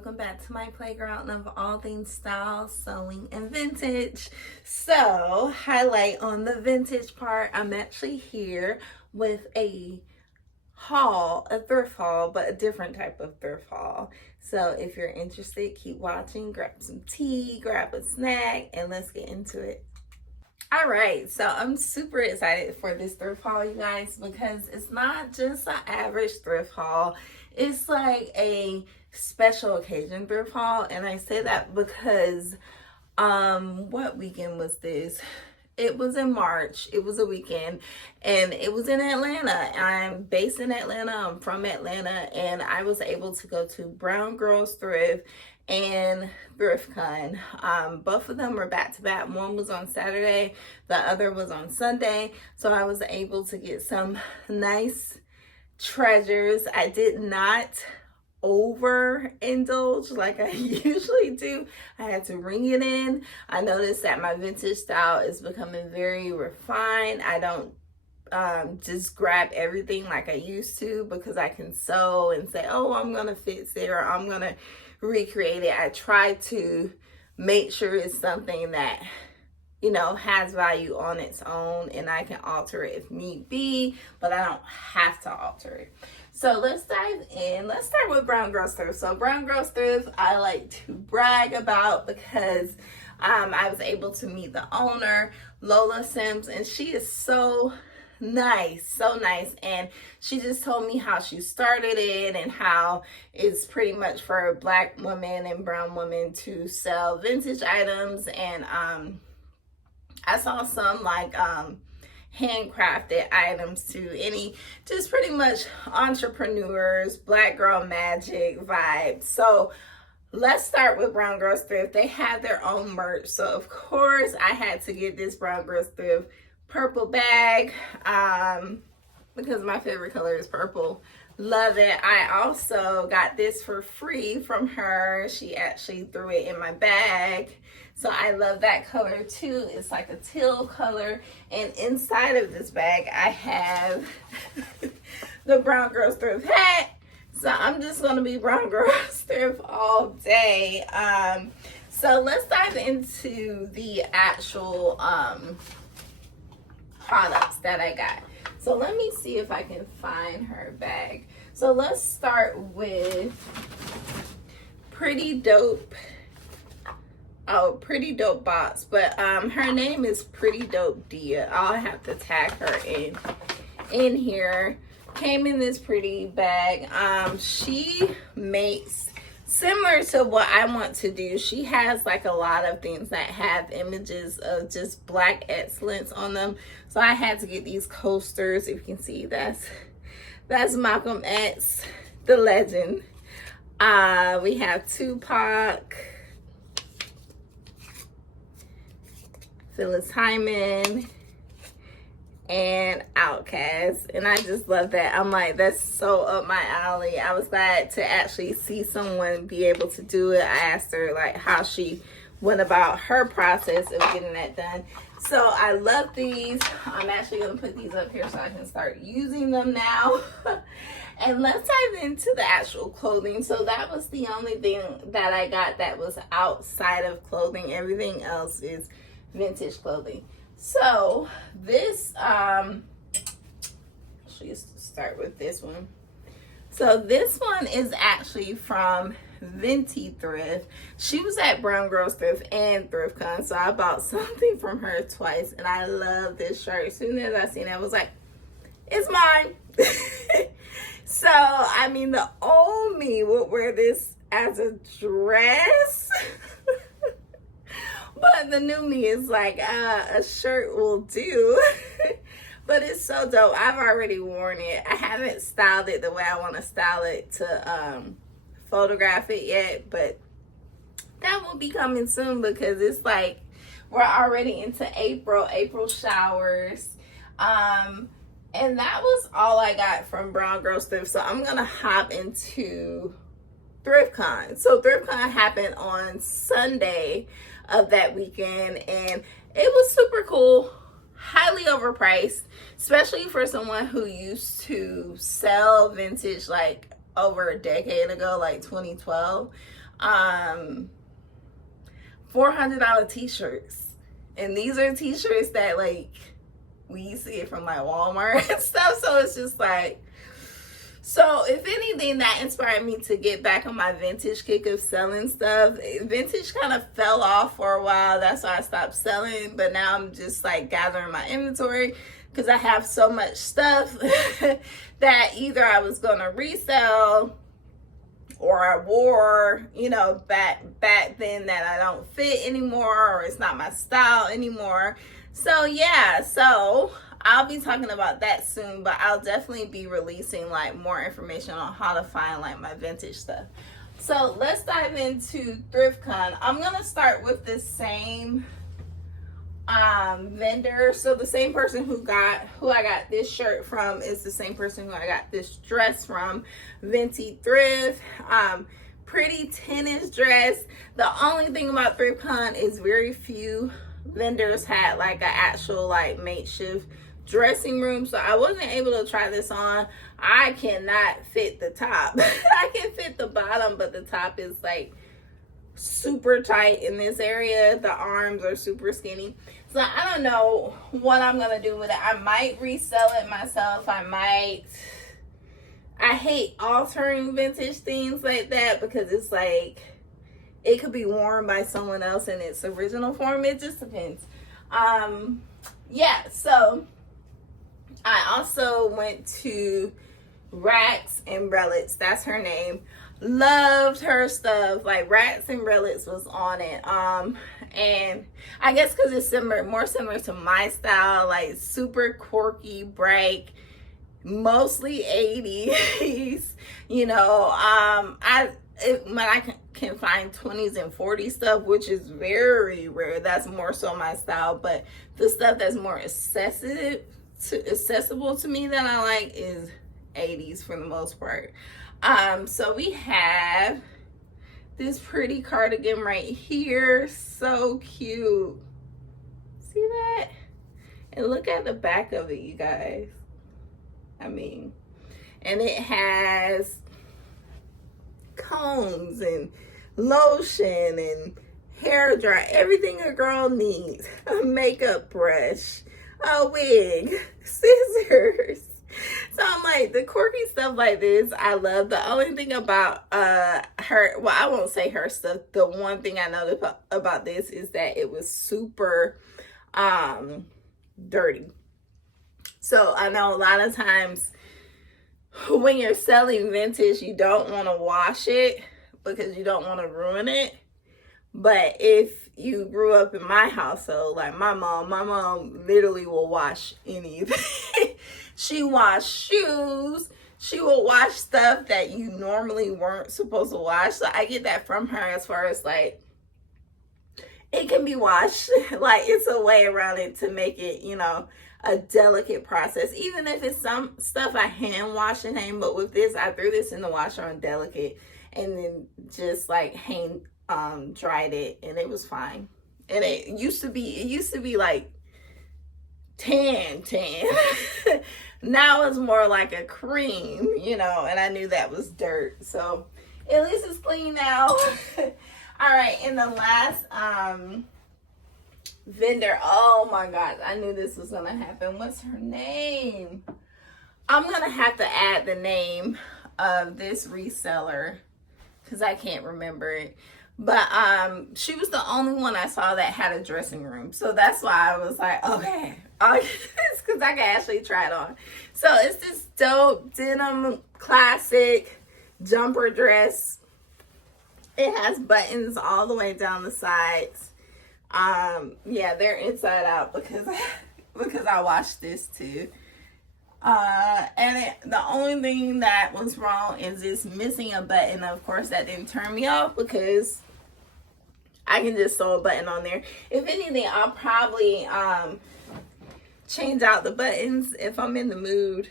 welcome back to my playground of all things style, sewing, and vintage. So, highlight on the vintage part, I'm actually here with a haul, a thrift haul, but a different type of thrift haul. So if you're interested, keep watching, grab some tea, grab a snack, and let's get into it. All right, so I'm super excited for this thrift haul, you guys, because it's not just an average thrift haul. It's like a special occasion thrift haul, and I say that because what weekend was this? It was in March. It was a weekend, and it was in Atlanta. I'm based in Atlanta. I'm from Atlanta, and I was able to go to Brown Girls Thrift and ThriftCon. Both of them were back to back. One was on Saturday, the other was on Sunday. So I was able to get some nice treasures. I did not overindulge like I usually do. I had to ring it in. I noticed that my vintage style is becoming very refined. I don't just grab everything like I used to, because I can sew and say, oh, I'm gonna fix it or I'm gonna recreate it. I try to make sure it's something that, you know, has value on its own, and I can alter it if need be, but I don't have to alter it. So let's dive in. Let's start with Brown Girls Thrift. So Brown Girls Thrift, I like to brag about because I was able to meet the owner, Lola Sims, and she is so nice, and she just told me how she started it and how it's pretty much for Black women and brown women to sell vintage items. And I saw some like handcrafted items to any, just pretty much entrepreneurs, Black girl magic vibe. So let's start with Brown Girls Thrift. They have their own merch, so of course I had to get this Brown Girls Thrift purple bag because my favorite color is purple. Love it. I also got this for free from her. She actually threw it in my bag, so I love that color too. It's like a teal color, and inside of this bag I have the Brown Girls Thrift hat. So I'm just gonna be Brown Girls Thrift all day. So let's dive into the actual products that I got. So let me see if I can find her bag. So let's start with Pretty Dope. Oh, Pretty Dope Box, but her name is Pretty Dope Dia. I'll have to tag her in here. Came in this pretty bag. She makes similar to what I want to do. She has like a lot of things that have images of just Black excellence on them. So I had to get these coasters. If you can see, that's Malcolm X, the legend. We have Tupac, Phyllis Hyman, and Outkast, and I just love that. I'm like, that's so up my alley. I was glad to actually see someone be able to do it. I asked her like how she went about her process of getting that done. So I love these. I'm actually gonna put these up here so I can start using them now. And let's dive into the actual clothing. So that was the only thing that I got that was outside of clothing. Everything else is vintage clothing. So this, actually start with this one. So this one is actually from Venti Thrift. She was at Brown Girls Thrift and ThriftCon, so I bought something from her twice, and I love this shirt. As soon as I seen it, I was like, it's mine. So, I mean, the old me would wear this as a dress. But the new me is like, a shirt will do. But it's so dope. I've already worn it. I haven't styled it the way I want to style it to photograph it yet. But that will be coming soon, because it's like we're already into April showers. And that was all I got from Brown Girls Thrift. So I'm going to hop into ThriftCon. So ThriftCon happened on Sunday of that weekend, and it was super cool. Highly overpriced, especially for someone who used to sell vintage like over a decade ago, like 2012. $400 t-shirts. And these are t-shirts that like we see it from like Walmart and stuff. So it's just like, so if anything, that inspired me to get back on my vintage kick of selling stuff. Vintage kind of fell off for a while. That's why I stopped selling. But now I'm just like gathering my inventory because I have so much stuff that either I was going to resell or I wore, you know, back then that I don't fit anymore, or it's not my style anymore. So yeah, so I'll be talking about that soon, but I'll definitely be releasing like more information on how to find like my vintage stuff. So let's dive into ThriftCon. I'm gonna start with the same vendor. So the same person who I got this shirt from is the same person who I got this dress from, Venti Thrift. Pretty tennis dress. The only thing about ThriftCon is very few vendors had like an actual like makeshift dressing room, so I wasn't able to try this on. I cannot fit the top. I can fit the bottom, but the top is like super tight in this area. The arms are super skinny, so I don't know what I'm gonna do with it. I might resell it myself. I hate altering vintage things like that because it's like it could be worn by someone else in its original form. It just depends. Yeah, so I also went to Rats and Relics. That's her name. Loved her stuff. Like Rats and Relics was on it. And I guess because it's more similar to my style, like super quirky, bright, mostly 80s. You know, when I can find 20s and 40s stuff, which is very rare. That's more so my style. But the stuff that's more accessible to me that I like is 80s for the most part. So we have this pretty cardigan right here. So cute. See that? And look at the back of it, you guys. I mean, and it has combs and lotion and hair dry, everything a girl needs. A makeup brush, a wig, scissors. So I'm like, the quirky stuff like this, I love. The only thing about her, well, I won't say her stuff. The one thing I noticed about this is that it was super dirty. So I know a lot of times when you're selling vintage, you don't want to wash it because you don't want to ruin it. But if you grew up in my household, like my mom literally will wash anything. She washed shoes. She will wash stuff that you normally weren't supposed to wash. So I get that from her as far as like, it can be washed. Like it's a way around it to make it, you know, a delicate process. Even if it's some stuff I hand wash and hang, but with this, I threw this in the washer on delicate and then just like dried it, and it was fine. And it used to be like tan. Now it's more like a cream, you know, and I knew that was dirt. So at least it's clean now. All right, and the last vendor, oh my God, I knew this was gonna happen. What's her name? I'm gonna have to add the name of this reseller because I can't remember it. But she was the only one I saw that had a dressing room. So that's why I was like, okay, it's because I can actually try it on. So it's this dope denim classic jumper dress. It has buttons all the way down the sides. Yeah, they're inside out because I washed this too. And the only thing that was wrong is it's missing a button. Of course, that didn't turn me off because I can just sew a button on there. If anything, I'll probably change out the buttons if I'm in the mood.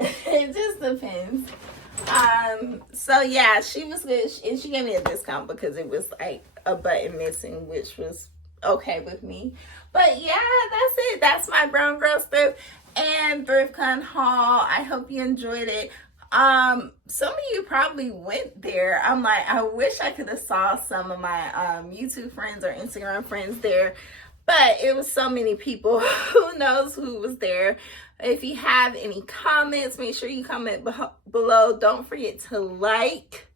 It just depends. So yeah, she was good, and she gave me a discount because it was like a button missing, which was okay with me. But yeah, that's it. That's my brown girl stuff and ThriftCon haul. I hope you enjoyed it. Some of you probably went there. I'm like, I wish I could have saw some of my YouTube friends or Instagram friends there, but it was so many people. Who knows who was there? If you have any comments, make sure you comment below. Don't forget to like,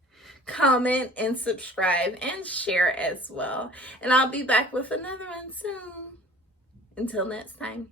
comment, and subscribe, and share as well. And I'll be back with another one soon. Until next time.